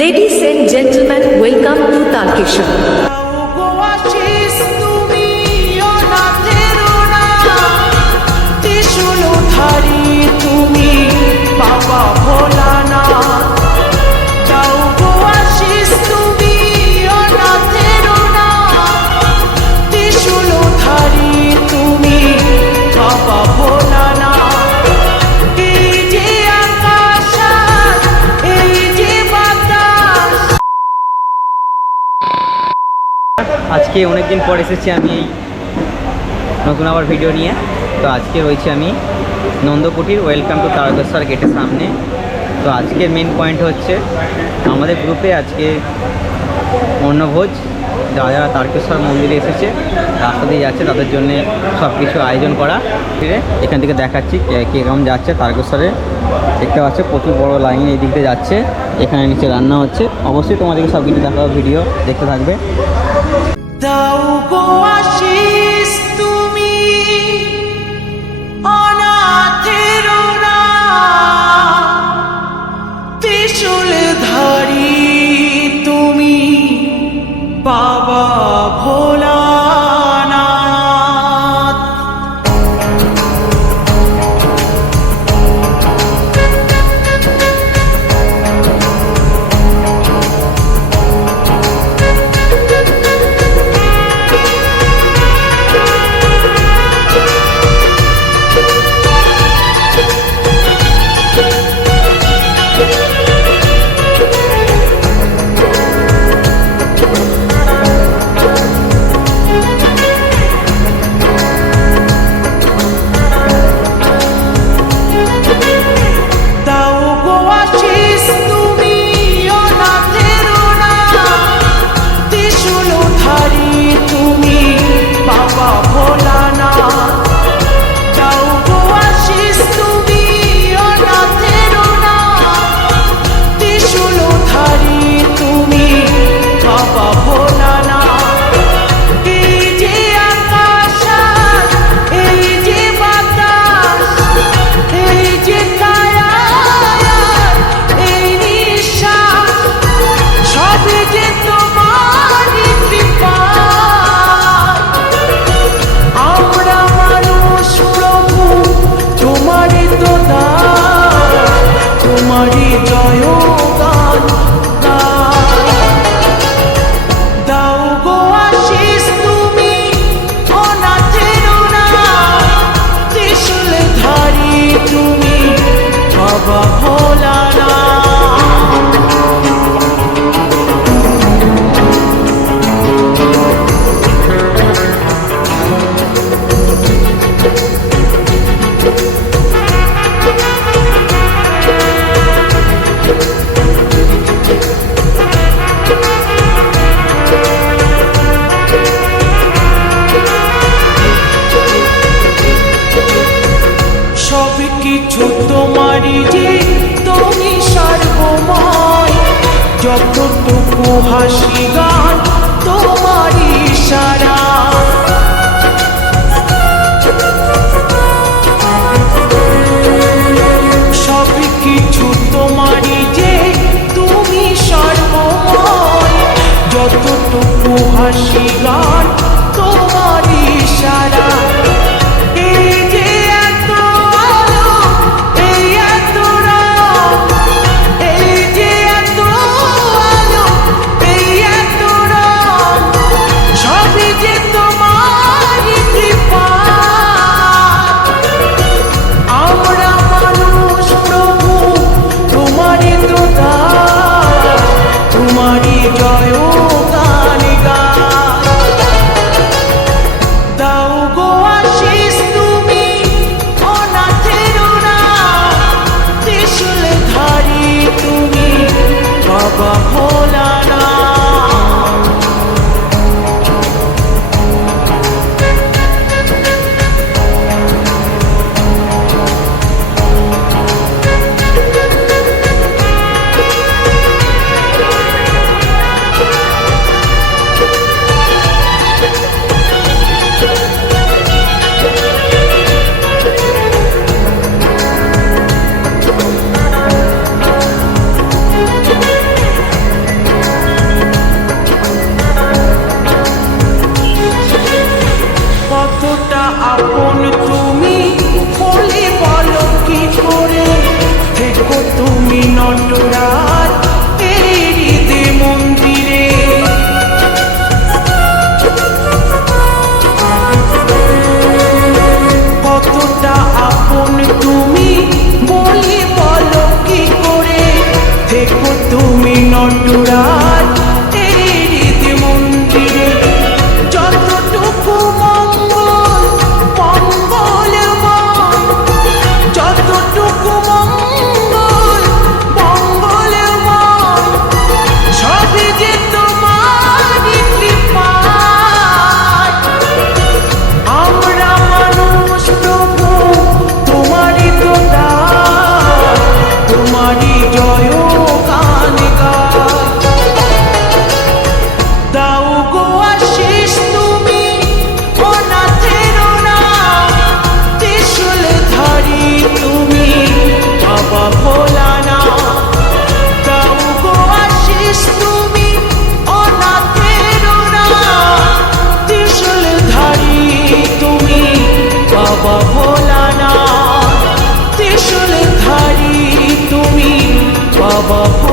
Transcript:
Ladies and gentlemen, welcome to Tarkeshwar. আজকে অনেক দিন পর এসেছি আমি এই নতুন আবার ভিডিও নিয়ে। তো আজকে রয়েছে আমি নন্দকুটির ওয়েলকাম টু তারকেশ্বর গেটের সামনে। তো আজকের মেন পয়েন্ট হচ্ছে আমাদের গ্রুপে আজকে অন্নভোজ, যারা যারা তারকেশ্বর মন্দিরে এসেছে রাস্তা দিয়ে যাচ্ছে তাদের জন্য সব কিছু আয়োজন করা। এখান থেকে দেখাচ্ছি কে কেমন যাচ্ছে তারকেশ্বরে। দেখতে পাচ্ছ প্রচুর বড় লাইন এই দিক দিয়ে যাচ্ছে, এখানে নিচে রান্না হচ্ছে। অবশ্যই তোমাদেরকে সব কিছু দেখাবো, ভিডিও দেখতে থাকবে। দাও গো আশিস তুমি অনাথের ত্রিশূল ধারী তুমি বাবা ভোলা। যতটুকু হাসি গান তোমারই ইশারা, সব কিছু তোমারই যে তুমি সর্বময়। যতটুকু হাসি গান তোমারই ইশারা। নটরাজ এই হৃদ মন্দিরে যতটুকু মঙ্গল মঙ্গলময়, যতটুকু মঙ্গল মঙ্গলময়, সবই যে তোমারই কৃপায়। আমরা মানুষ প্রভু তোমারই তো দান, তোমারই জয় গান গায়। দাও গো আশিস তুমি অনাথের নাম, ত্রিশূলধারী তুমি বাবা ভোলানাথ। দাও গো আশিস তুমি অনাথের নাম, ত্রিশূলধারী তুমি বাবা ভোলানাথ, ত্রিশূলধারী তুমি বাবা ভোলানাথ।